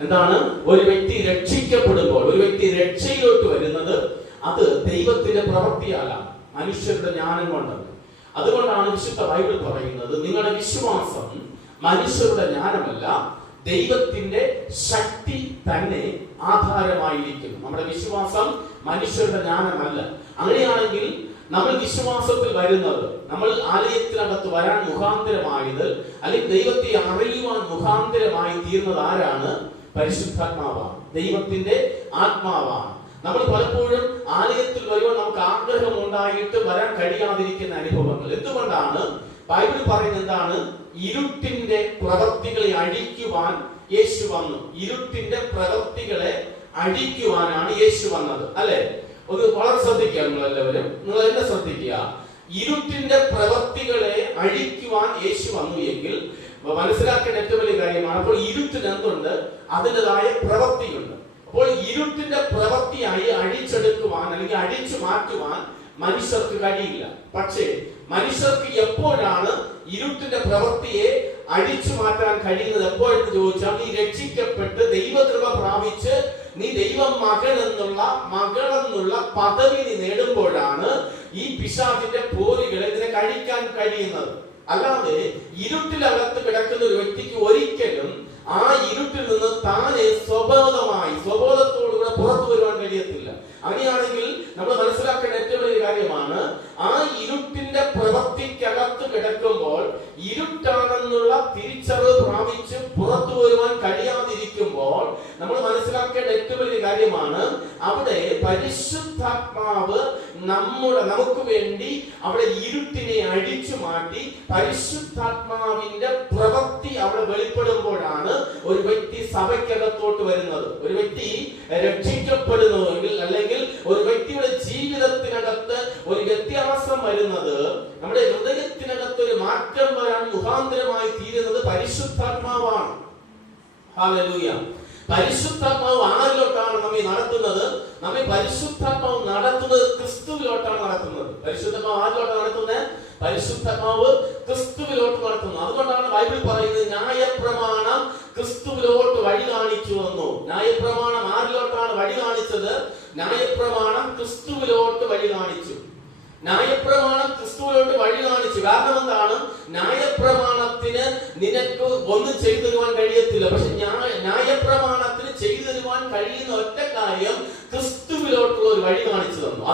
എന്താണ്? ഒരു വ്യക്തി രക്ഷിക്കപ്പെടുമ്പോൾ ഒരു വ്യക്തി രക്ഷയിലോട്ട് വരുന്നത് അത് ദൈവത്തിന്റെ പ്രവൃത്തിയല്ല മനുഷ്യരുടെ ജ്ഞാനം കൊണ്ടല്ല. അതുകൊണ്ടാണ് വിശുദ്ധ ബൈബിൾ പറയുന്നത് നിങ്ങളുടെ വിശ്വാസം മനുഷ്യരുടെ ജ്ഞാനമല്ല ദൈവത്തിന്റെ ശക്തി തന്നെ ആധാരമായിരിക്കുന്നു. നമ്മുടെ വിശ്വാസം മനുഷ്യരുടെ ജ്ഞാനമല്ല. അങ്ങനെയാണെങ്കിൽ നമ്മൾ വിശ്വാസത്തിൽ വരുന്നത് നമ്മൾ ആലയത്തിനകത്ത് വരാൻ മുഖാന്തരമായത് അല്ലെങ്കിൽ ദൈവത്തെ അറിയുവാൻ മുഖാന്തരമായി തീർന്നത് ആരാണ്? പരിശുദ്ധാത്മാവാണ്. ദൈവത്തിന്റെ ആത്മാവാണ്. നമ്മൾ പലപ്പോഴും ആലയത്തിൽ വരുവാൻ നമുക്ക് ആഗ്രഹം ഉണ്ടായിട്ട് വരാൻ കഴിയാതിരിക്കുന്ന അനുഭവങ്ങൾ. എന്തുകൊണ്ടാണ്? ബൈബിൾ പറയുന്നത് എന്താണ്? ഇരുട്ടിന്റെ പ്രവൃത്തികളെ അഴിക്കുവാൻ യേശു വന്നു. ഇരുട്ടിന്റെ പ്രവൃത്തികളെ അഴിക്കുവാനാണ് യേശു വന്നത്. അല്ലെ? ഒന്ന് വളരെ ശ്രദ്ധിക്കുക നിങ്ങൾ എല്ലാവരും നിങ്ങൾ എന്നെ ശ്രദ്ധിക്കുക. ഇരുട്ടിന്റെ പ്രവൃത്തികളെ അഴിക്കുവാൻ യേശു വന്നു എങ്കിൽ മനസ്സിലാക്കേണ്ട ഏറ്റവും വലിയ കാര്യമാണ്. അപ്പോൾ ഇരുട്ടിന് എന്തുണ്ട് അതിന്റെതായ പ്രവൃത്തിയുണ്ട്. അപ്പോൾ ഇരുട്ടിന്റെ പ്രവൃത്തിയായി അഴിച്ചെടുക്കുവാൻ അല്ലെങ്കിൽ അഴിച്ചു മാറ്റുവാൻ മനുഷ്യർക്ക് കഴിയില്ല. പക്ഷേ മനുഷ്യർക്ക് എപ്പോഴാണ് ഇരുട്ടിന്റെ പ്രവൃത്തിയെ അഴിച്ചു മാറ്റാൻ കഴിയുന്നത്? എപ്പോഴെന്ന് ചോദിച്ചാൽ നീ രക്ഷിക്കപ്പെട്ട് ദൈവകൃപ പ്രാപിച്ച് നീ ദൈവം മകൻ എന്നുള്ള മകൾ എന്നുള്ള പദവി നീ നേടുമ്പോഴാണ് ഈ പിശാചിന്റെ പോരികളെ ഇതിനെ കഴിക്കാൻ കഴിയുന്നത്. അല്ലാതെ ഇരുട്ടിലകത്ത് കിടക്കുന്ന ഒരു വ്യക്തിക്ക് ഒരിക്കലും ആ ഇരുട്ടിൽ നിന്ന് താനെ ഇരുട്ടാണെന്നുള്ള തിരിച്ചറിവ് പ്രാപിച്ച് പുറത്തു വരുവാൻ കഴിയാതിരിക്കുമ്പോൾ നമ്മൾ മനസ്സിലാക്കേണ്ട ഏറ്റവും വലിയ കാര്യമാണ് അവിടെ പരിശുദ്ധാത്മാവ് നമ്മുടെ നമുക്ക് വേണ്ടി അവിടെ ഇരുട്ടിനെ അടിച്ചു മാറ്റി പരിശുദ്ധാത്മാവിന്റെ പ്രവൃത്തി അവിടെ വെളിപ്പെടുമ്പോഴാണ് ഒരു വ്യക്തി സഭയ്ക്കകത്തോട്ട് വരുന്നത്. ഒരു വ്യക്തി രക്ഷിക്കപ്പെടുന്നുവെങ്കിൽ അല്ലെങ്കിൽ ഒരു വ്യക്തിയുടെ ജീവിതത്തിനകത്ത് ഒരു വ്യത്യാസം വരുന്നത് നമ്മുടെ ഹൃദയത്തിനകത്ത് ഒരു മാറ്റം വരാൻ മുഖാന്തരമായി തീരുന്നത് പരിശുദ്ധാത്മാവാണ്. പരിശുദ്ധാത്മാവ് ആരിലോട്ടാണ് നമ്മെ നടത്തുന്നത്? നമ്മെ പരിശുദ്ധാത്മാവ് നടത്തുന്നത് ക്രിസ്തുവിലോട്ടാണ് നടത്തുന്നത്. പരിശുദ്ധാത്മാവ് ആരിലോട്ടാണ് നടത്തുന്നത്? പരിശുദ്ധാത്മാവ് ക്രിസ്തുവിലോട്ട് നടത്തുന്നു. അതുകൊണ്ടാണ് ബൈബിൾ പറയുന്നത് ന്യായപ്രമാണം ക്രിസ്തുവിലോട്ട് വഴി കാണിച്ചു വന്നു. ന്യായപ്രമാണം ആരിലോട്ടാണ് വഴി കാണിച്ചത്? ന്യായപ്രമാണം ക്രിസ്തുവിലോട്ട് വഴി കാണിച്ചു. ന്യായപ്രമാണം ക്രിസ്തുവിലോട്ട് വഴി കാണിച്ചു. കാരണം എന്താണ്? ന്യായപ്രമാണത്തിന് നിനക്ക് ഒന്നും ചെയ്തു തരുവാൻ കഴിയത്തില്ല. പക്ഷെ ന്യായ- ന്യായപ്രമാണത്തിന് ചെയ്തു തരുവാൻ കഴിയുന്ന ഒറ്റ കാര്യം ക്രിസ്തുവിലോട്ടുള്ള ഒരു വഴി കാണിച്ചു തന്നു.